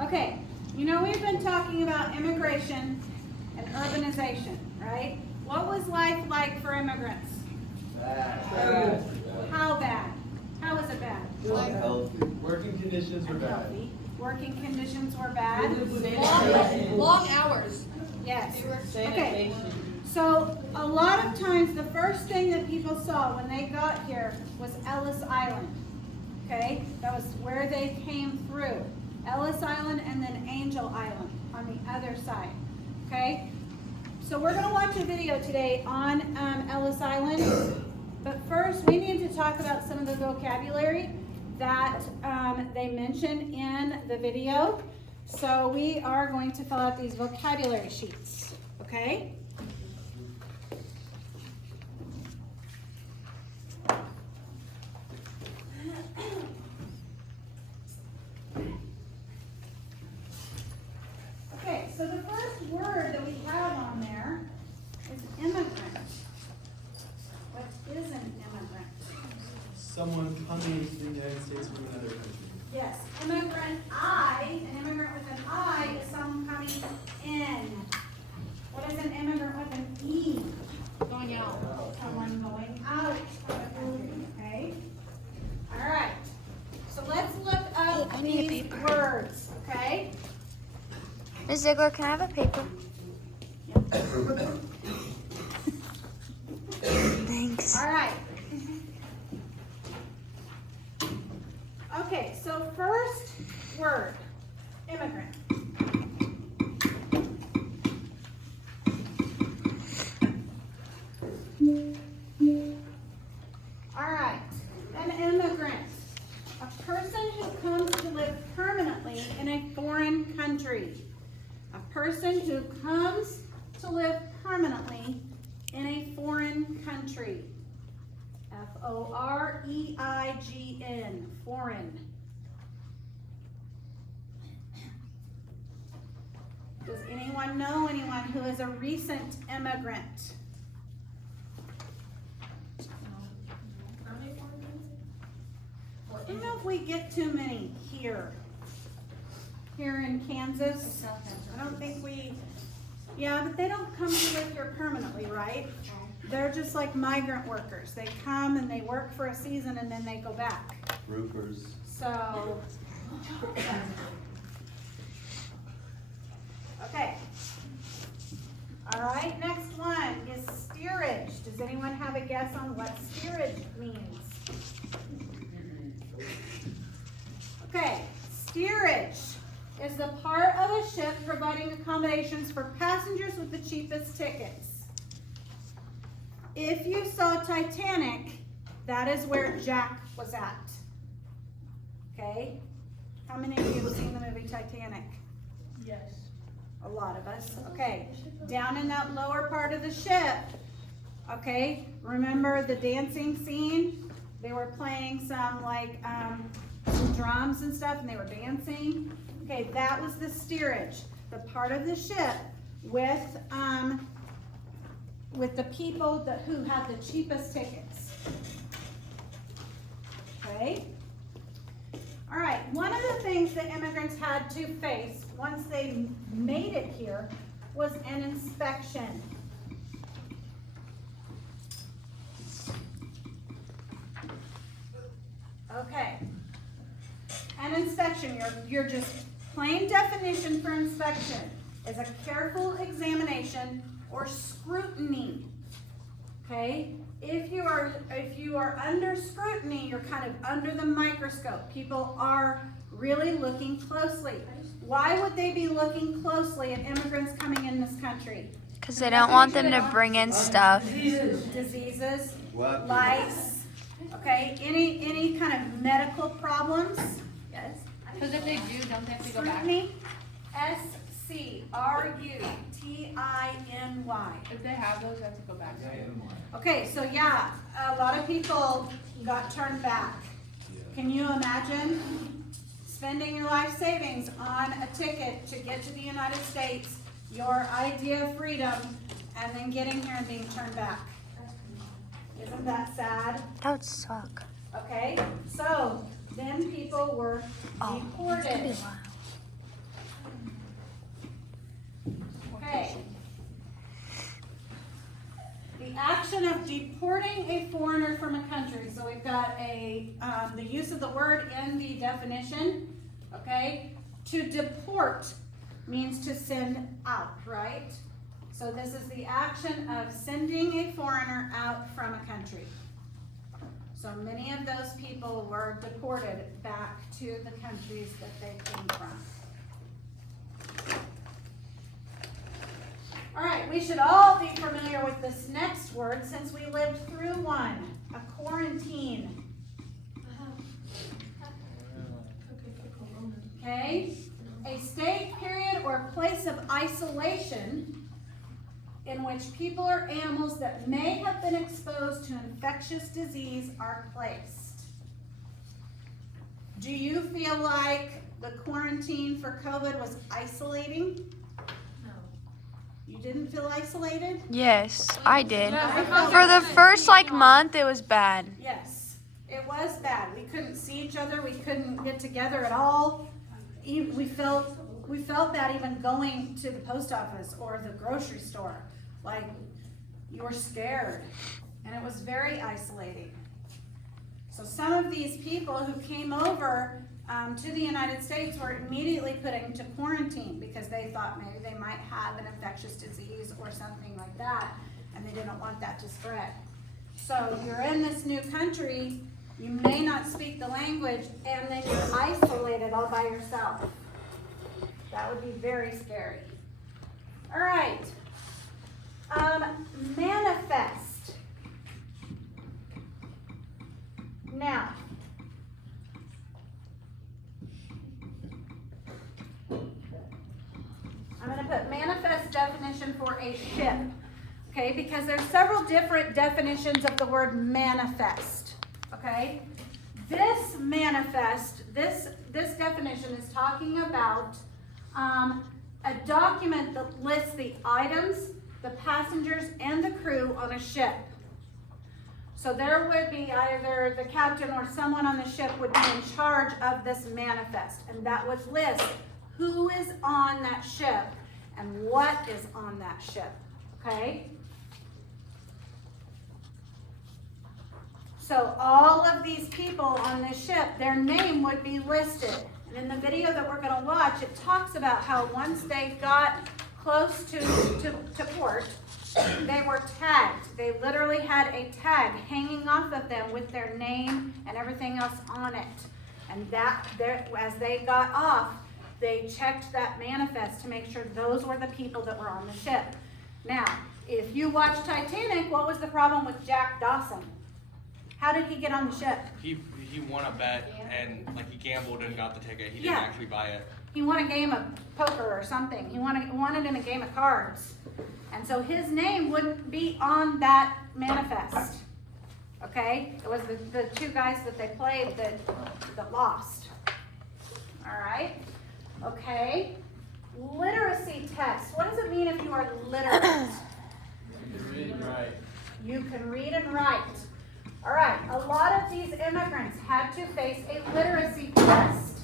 Okay, you know we've been talking about immigration and urbanization, right? What was life like for immigrants? Bad. How bad? How was it bad? Unhealthy. Working conditions were bad. Unhealthy. Working conditions were bad. Long hours. Yes. Okay. Sanitation. So a lot of times the first thing that people saw when they got here was Ellis Island. Okay? That was where they came through. Ellis Island and then Angel Island on the other side. Okay? So we're going to watch a video today on Ellis Island. But first we need to talk about some of the vocabulary that they mention in the video. So we are going to fill out these vocabulary sheets. Okay? Okay, so the first word that we have on there is immigrant. What is an immigrant? Someone coming to the United States from another country. Yes, immigrant, an immigrant with an I is someone coming in. What is an immigrant with an E? Going out. Someone going out of the country, okay? All right, so let's look up I need a these paper. words, okay? Ms. Ziegler, can I have a paper? Thanks. All right. Okay, so first word, immigrant. All right, an immigrant, a person who comes to live permanently in a foreign country. A person who comes to live permanently in a foreign country. F-O-R-E-I-G-N, foreign. Does anyone know anyone who is a recent immigrant? I don't know if we get too many here in Kansas. I don't think we, yeah, but they don't come to live here permanently, right? They're just like migrant workers. They come and they work for a season and then they go back. Roofers. So, okay. All right, next one is steerage. Does anyone have a guess on what steerage means? Okay, steerage is the part of a ship providing accommodations for passengers with the cheapest tickets. If you saw Titanic, that is where Jack was at. Okay? How many of you have seen the movie Titanic? Yes. A lot of us. Okay. Down in that lower part of the ship, okay, remember the dancing scene? They were playing some some drums and stuff and they were dancing. Okay, that was the steerage, the part of the ship with the people who had the cheapest tickets. Okay? All right, one of the things that immigrants had to face once they made it here was an inspection. Okay. An inspection, your just plain definition for inspection is a careful examination or scrutiny. Okay? If you are under scrutiny, you're kind of under the microscope. People are really looking closely. Why would they be looking closely at immigrants coming in this country? Because they don't want them to bring in stuff. Diseases, lice, okay, any kind of medical problems. Yes. Because if they do, don't they have to go back? Scrutiny, S-C-R-U-T-I-N-Y. If they have those, they have to go back. Okay, so yeah, a lot of people got turned back. Can you imagine spending your life savings on a ticket to get to the United States, your idea of freedom, and then getting here and being turned back? Isn't that sad? That would suck. Okay, so then people were Oh, it's gonna be deported. wild. action of deporting a foreigner from a country. So we've got the use of the word in the definition, okay? To deport means to send out, right? So this is the action of sending a foreigner out from a country. So many of those people were deported back to the countries that they came from. All right, we should all be familiar with this next word since we lived through one, a quarantine. Okay, a state, period, or place of isolation in which people or animals that may have been exposed to infectious disease are placed. Do you feel like the quarantine for COVID was isolating? You didn't feel isolated? Yes, I did. I felt For the first month, it was bad. Yes, it was bad. We couldn't see each other. We couldn't get together at all. We felt bad even going to the post office or the grocery store. Like, you were scared, and it was very isolating. So some of these people who came over to the United States were immediately put into quarantine because they thought maybe they might have an infectious disease or something like that, and they didn't want that to spread. So you're in this new country, you may not speak the language, and then you're isolated all by yourself. That would be very scary. All right. Manifest. Now, I'm going to put manifest definition for a ship, okay, because there's several different definitions of the word manifest, okay? This manifest, this definition is talking about a document that lists the items, the passengers, and the crew on a ship. So there would be either the captain or someone on the ship would be in charge of this manifest, and that would list who is on that ship and what is on that ship, okay? So all of these people on this ship, their name would be listed. And in the video that we're going to watch, it talks about how once they got close to port, they were tagged. They literally had a tag hanging off of them with their name and everything else on it. And that, as they got off, they checked that manifest to make sure those were the people that were on the ship. Now, if you watch Titanic, what was the problem with Jack Dawson? How did he get on the ship? He won a bet and he gambled and got the ticket. He didn't actually buy it. He won a game of poker or something. He won it in a game of cards. And so his name wouldn't be on that manifest. Okay? It was the two guys that they played that lost. All right? Okay. Literacy test. What does it mean if you are literate? You can read and write. You can read and write. All right. A lot of these immigrants had to face a literacy test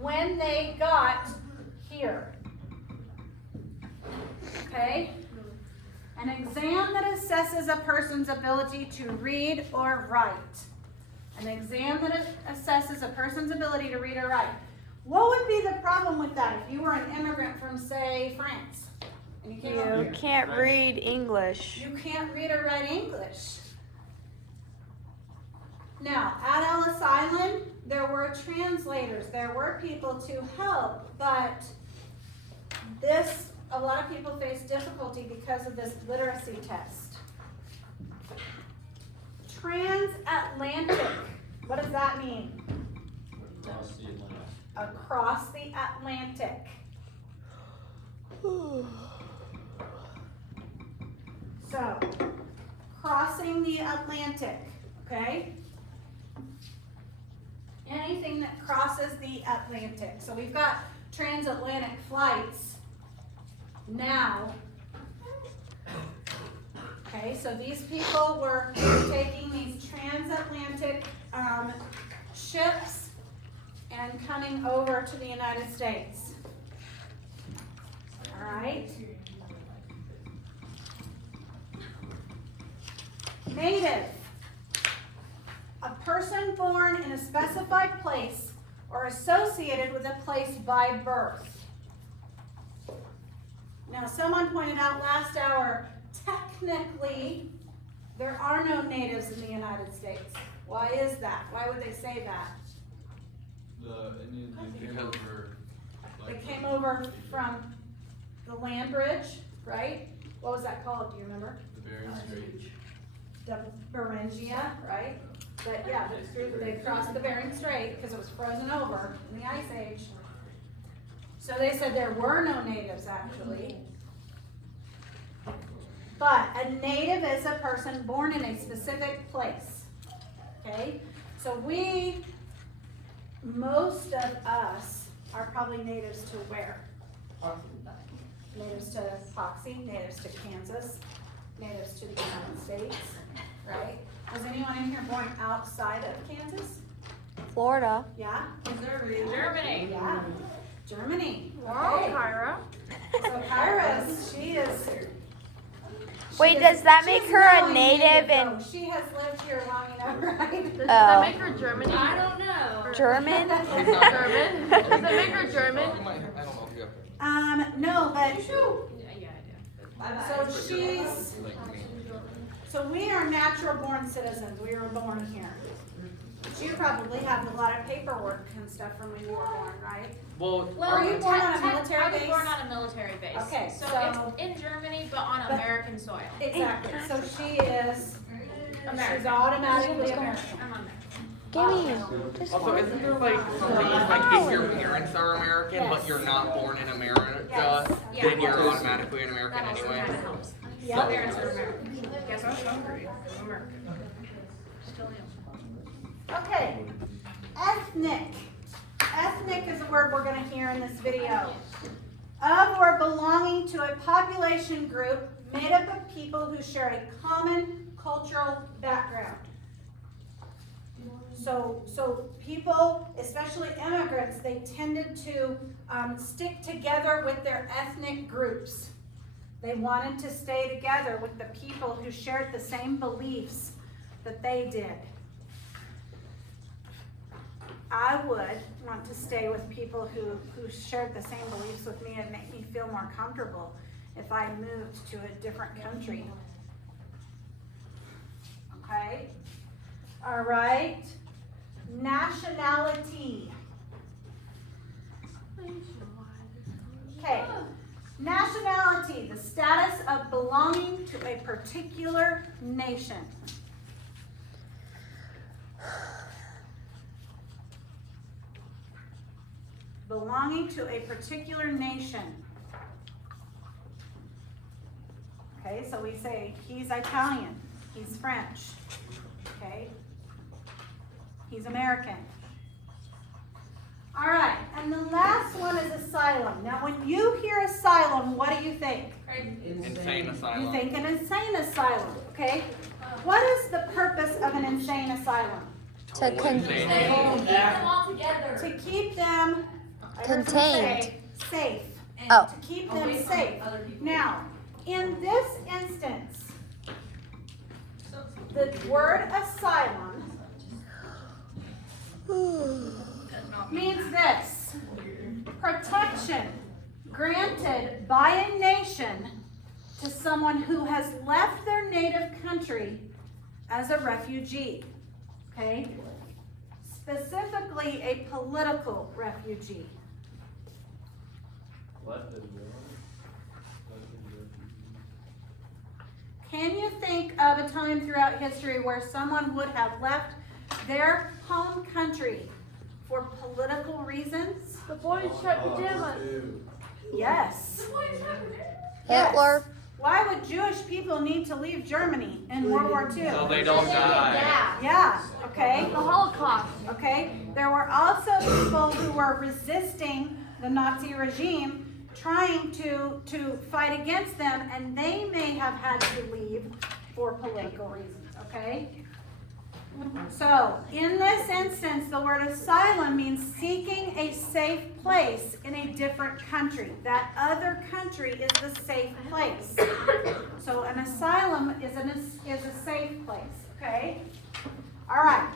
when they got here. Okay? An exam that assesses a person's ability to read or write. An exam that assesses a person's ability to read or write. What would be the problem with that if you were an immigrant from, say, France? And you came over here? can't read English. You can't read or write English. Now, at Ellis Island, there were translators. There were people to help, but a lot of people face difficulty because of this literacy test. Transatlantic. What does that mean? Across the Atlantic. So, crossing the Atlantic, okay? Anything that crosses the Atlantic. So we've got transatlantic flights now. Okay, so these people were taking these transatlantic ships and coming over to the United States. All right. Native. A person born in a specified place or associated with a place by birth. Now, someone pointed out last hour, technically, there are no natives in the United States. Why is that? Why would they say that? The Indians came over. They came over from the land bridge, right? What was that called? Do you remember? The Bering Strait. The Beringia, right? But yeah, they crossed the Bering Strait because it was frozen over in the Ice Age. So they said there were no natives actually. But a native is a person born in a specific place. Okay? So most of us are probably natives to where? Natives to Poxy, natives to Kansas, natives to the United States, right? Was anyone in here born outside of Kansas? Florida. Yeah? Germany. Yeah. Germany. Wow, Okay. Kyra. So Kyra's, she is. Wait, does that make she's her a knowing native though. and She has lived here long enough, right? Does that make oh, her Germany? I don't know. German? German? Does that make her German? You might, I don't know if you have to. No, but Yeah, I do. so she's. So we are natural born citizens. We were born here. But you probably have a lot of paperwork and stuff from when you were born, right? Well, Were you born on a military I was base? born on a military base. Okay, so so- it's in Germany, but on American soil. Exactly. So she is. American. She's automatically American. I'm American. gimme just also, one. isn't there like something like if your parents are American but you're not born in America, Yes. then you're automatically an American That also anyway? kind of helps. Yep. My parents are American. Guess what? I'm hungry. I'm American. Still am. Okay. Ethnic. Ethnic is a word we're going to hear in this video. Of or belonging to a population group made up of people who share a common cultural background. So people, especially immigrants, they tended to stick together with their ethnic groups. They wanted to stay together with the people who shared the same beliefs that they did. I would want to stay with people who shared the same beliefs with me and make me feel more comfortable if I moved to a different country. Okay? All right. Nationality. Okay. Nationality, the status of belonging to a particular nation. Belonging to a particular nation. Okay, so we say he's Italian, he's French, okay? He's American. All right, and the last one is asylum. Now, when you hear asylum, what do you think? Insane asylum. You think an insane asylum, okay? What is the purpose of an insane asylum? To Insane. Keep them all together. To keep them I heard someone Contained. say safe. Oh. To keep them safe. Now, in this instance, the word asylum means this: protection granted by a nation to someone who has left their native country as a refugee. Okay? Specifically, a political refugee. Can you think of a time throughout history where someone would have left their home country for political reasons? The boys shut the gym. Yes. Hitler. Why would Jewish people need to leave Germany in World War II? So they don't die. Yeah, okay. The Holocaust. Okay, there were also people who were resisting the Nazi regime, trying to fight against them, and they may have had to leave for political reasons, okay? So, in this instance, the word asylum means seeking a safe place in a different country. That other country is the safe place. So, an asylum is a safe place. Okay? All right.